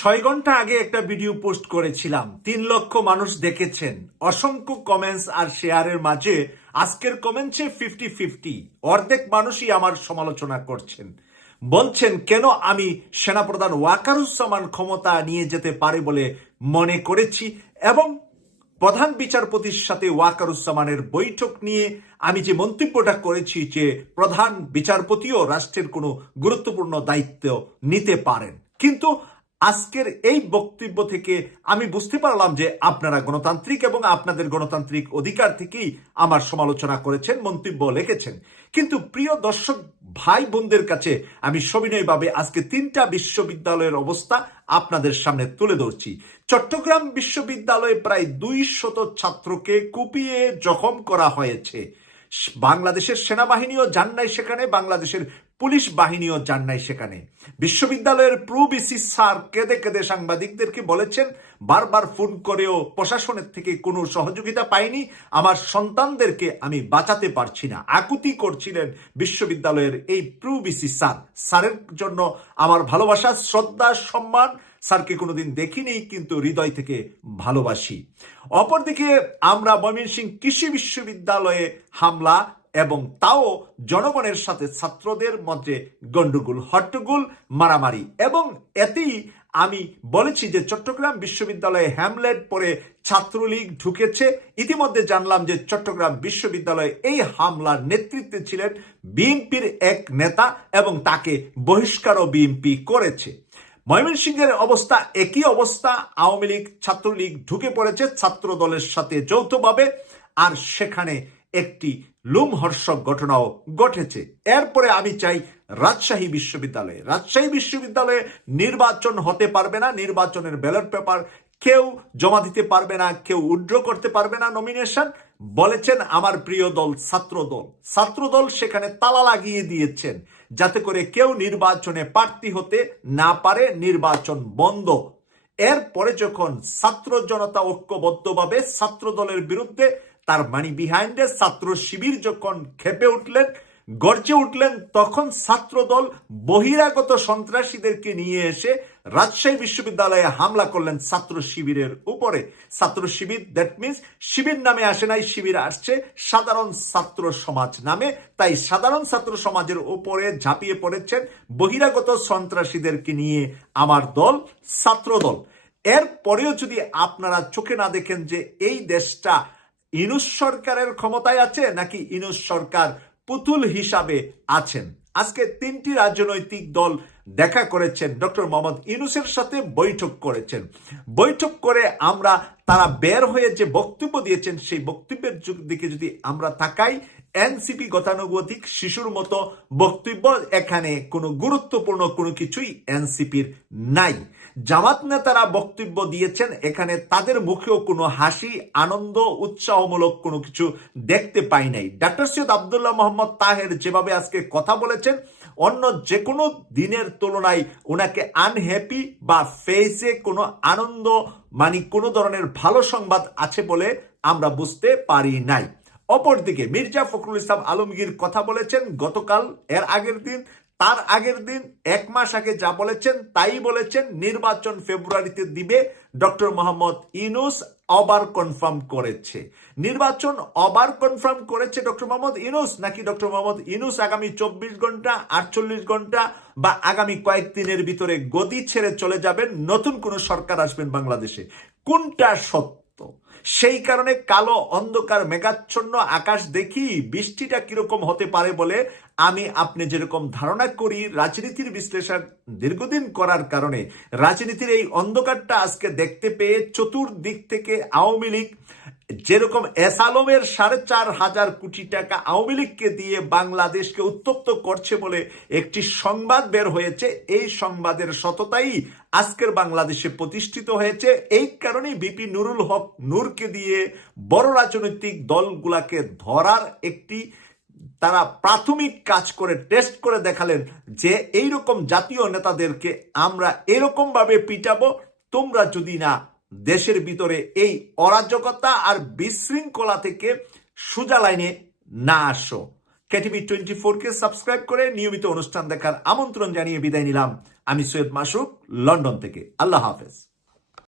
6 ঘন্টা আগে একটা ভিডিও পোস্ট করেছিলাম, 3 লক্ষ মানুষ দেখেছেন, অসংখ্য কমেন্টস আর শেয়ারের মাঝে আজকের কমেন্টসে 50-50, অর্ধেক মানুষই আমার সমালোচনা করছেন, বলছেন কেন আমি সেনাপ্রধান ওয়াকারুজ্জামান ক্ষমতা নিয়ে যেতে পারে বলে মনে করেছি এবং প্রধান বিচারপতির সাথে ওয়াকারুজ্জামানের বৈঠক নিয়ে আমি যে মন্তব্যটা করেছি যে প্রধান বিচারপতিও রাষ্ট্রের কোনো গুরুত্বপূর্ণ দায়িত্ব নিতে পারেন। কিন্তু আজকের এই বক্তব্য থেকে আমি বুঝতে পারলাম যে আপনারা গণতান্ত্রিক এবং আপনাদের গণতান্ত্রিক অধিকার থেকেই আমার সমালোচনা করেছেন, মন্তব্য লিখেছেন। কিন্তু প্রিয় দর্শক ভাই বোনদের কাছে আমি সবিনয়ভাবে আজকে 3টা বিশ্ববিদ্যালয়ের অবস্থা আপনাদের সামনে তুলে ধরছি। চট্টগ্রাম বিশ্ববিদ্যালয়ে প্রায় 200 ছাত্রকে কুপিয়ে জখম করা হয়েছে। বাংলাদেশের সেনাবাহিনীও যান নাই সেখানে, বাংলাদেশের পুলিশ বাহিনীও যান নাই সেখানে। বিশ্ববিদ্যালয়ের প্রো ভিসি স্যার কেঁদে কেঁদে সাংবাদিকদেরকে বলেছেন, বারবার ফোন করেও প্রশাসনের থেকে কোনো সহযোগিতা পাইনি, আমার সন্তানদেরকে আমি বাঁচাতে পারছি না। আকুতি করছিলেন বিশ্ববিদ্যালয়ের এই প্রো ভিসি স্যার। স্যারের জন্য আমার ভালোবাসা, শ্রদ্ধা, সম্মান। স্যারকে কোনোদিন দেখিনি কিন্তু হৃদয় থেকে ভালোবাসি। অপরদিকে আমরা ময়মনসিংহ কৃষি বিশ্ববিদ্যালয়ে হামলা এবং তাও জনগণের সাথে ছাত্রদের মধ্যে গন্ডগোল, হট্টগোল, মারামারি, এবং এতেই আমি বলেছি যে চট্টগ্রাম বিশ্ববিদ্যালয়ে হ্যামলেট পরে ছাত্রলীগ ঢুকেছে। ইতিমধ্যে জানলাম যে চট্টগ্রাম বিশ্ববিদ্যালয়ে এই হামলার নেতৃত্বে ছিলেন বিএনপির এক নেতা এবং তাকে বহিষ্কারও বিএনপি করেছে। ময়মনসিংহের অবস্থা একই অবস্থা, আওয়ামী লীগ ছাত্রলীগ ঢুকে পড়েছে ছাত্র দলের সাথে যৌথভাবে, আর সেখানে একটি লোমহর্ষক ঘটনাও ঘটেছে। এরপরে আমি চাই রাজশাহী বিশ্ববিদ্যালয়ে নির্বাচন হতে পারবে না, নির্বাচনের ব্যালট পেপার কেউ জমা দিতে পারবে না, কেউ উইথড্র করতে পারবে না নমিনেশন, বলেছেন আমার প্রিয় দল ছাত্রদল সেখানে তালা লাগিয়ে দিয়েছেন যাতে করে কেউ নির্বাচনে প্রার্থী হতে না পারে, নির্বাচন বন্ধ। এরপরে যখন ছাত্র জনতা ঐক্যবদ্ধভাবে ছাত্র দলের বিরুদ্ধে, তার মানি বিহাইন্ডে ছাত্র শিবির যখন খেপে উঠলেন, গর্জে উঠলেন, তখন ছাত্রদল বহিরাগত সন্ত্রাসীদেরকে নিয়ে এসে রাজশাহী বিশ্ববিদ্যালয়ে হামলা করলেন ছাত্র শিবিরের উপরে। ছাত্র শিবির, দ্যাট মিনস শিবির নামে আসে নাই, শিবির আসছে সাধারণ ছাত্র সমাজ নামে। তাই সাধারণ ছাত্র সমাজের উপরে ঝাঁপিয়ে পড়েছেন বহিরাগত সন্ত্রাসীদেরকে নিয়ে আমার দল, ছাত্রদল। এরপরেও যদি আপনারা চোখে না দেখেন যে এই দেশটা ইউনূস সরকারের ক্ষমতায় আছে নাকি ইউনূস সরকার পুতুল হিসাবে আছেন। আজকে 3টি রাজনৈতিক দল দেখা করেছেন, ডক্টর মোহাম্মদ ইউনূসের সাথে বৈঠক করেছেন। বৈঠক করে আমরা তারা বের হয়ে যে বক্তব্য দিয়েছেন সেই বক্তব্যের দিকে যদি আমরা তাকাই, এনসিপি গতানুগতিক শিশুর মতো বক্তব্য, এখানে কোনো গুরুত্বপূর্ণ কোনো কিছুই এনসিপির নাই। জামাত নেতারা বক্তব্য দিয়েছেন, এখানে তাদের মুখেও কোনো হাসি, আনন্দ, উৎসাহমূলক কোনো কিছু দেখতে পাই নাই। ডক্টর সৈয়দ আব্দুল্লাহ মোহাম্মদ তাহের যেভাবে আজকে কথা বলেছেন, অন্য যে কোনো দিনের তুলনায় ওনাকে আনহ্যাপি বা ফেসে কোনো আনন্দ কোনো ধরনের ভালো সংবাদ আছে বলে আমরা বুঝতে পারি নাই। অপরদিকে মির্জা ফখরুল ইসলাম আলমগীর কথা বলেছেন গতকাল, এর আগের দিন, তার আগের দিন, 1 মাস আগে যা বলেছেন তাই বলেছেন, নির্বাচন ফেব্রুয়ারিতে দিবে। ডক্টর মোহাম্মদ ইউনূস আবার কনফার্ম করেছে, নির্বাচন আবার কনফার্ম করেছে ডক্টর মোহাম্মদ ইউনূস, নাকি ডক্টর মোহাম্মদ ইউনূস আগামী 24 ঘন্টা, 48 ঘন্টা বা আগামী কয়েকদিনের ভিতরে গদি ছেড়ে চলে যাবেন, নতুন কোন সরকার আসবেন বাংলাদেশে? কোনটা সত্য? সেই কারণে কালো অন্ধকার মেঘাচ্ছন্ন আকাশ দেখি বৃষ্টিটা কিরকম হতে পারে বলে আমি আপনি যেরকম ধারণা করি, রাজনীতির বিশ্লেষণ দীর্ঘদিন করার কারণে রাজনীতির এই অন্ধকারটা আজকে দেখতে পেয়ে চতুর্দিক থেকে আওয়ামী লীগ যেরকম এস আলমের 4,500 কোটি টাকা আওয়ামী লীগকে দিয়ে বাংলাদেশকে উত্তপ্ত করছে বলে একটি সংবাদ বের হয়েছে, এই সংবাদের সততাই আজকের বাংলাদেশে প্রতিষ্ঠিত হয়েছে। এই কারণেই বিপি নুরুল হক নূরকে দিয়ে বড় রাজনৈতিক দলগুলাকে ধরার একটি তারা প্রাথমিক কাজ করে টেস্ট করে দেখালেন যে এইরকম জাতীয় নেতাদেরকে আমরা এরকম ভাবে পিটাবো, তোমরা যদি না দেশের ভিতরে এই অরাজকতা আর বিশৃঙ্খলা থেকে সোজা লাইনে না আসো। কেটিভি 24 কে সাবস্ক্রাইব করে নিয়মিত অনুষ্ঠান দেখার আমন্ত্রণ জানিয়ে বিদায় নিলাম। আমি সৈয়দ মাসুক, লন্ডন থেকে। আল্লাহ হাফেজ।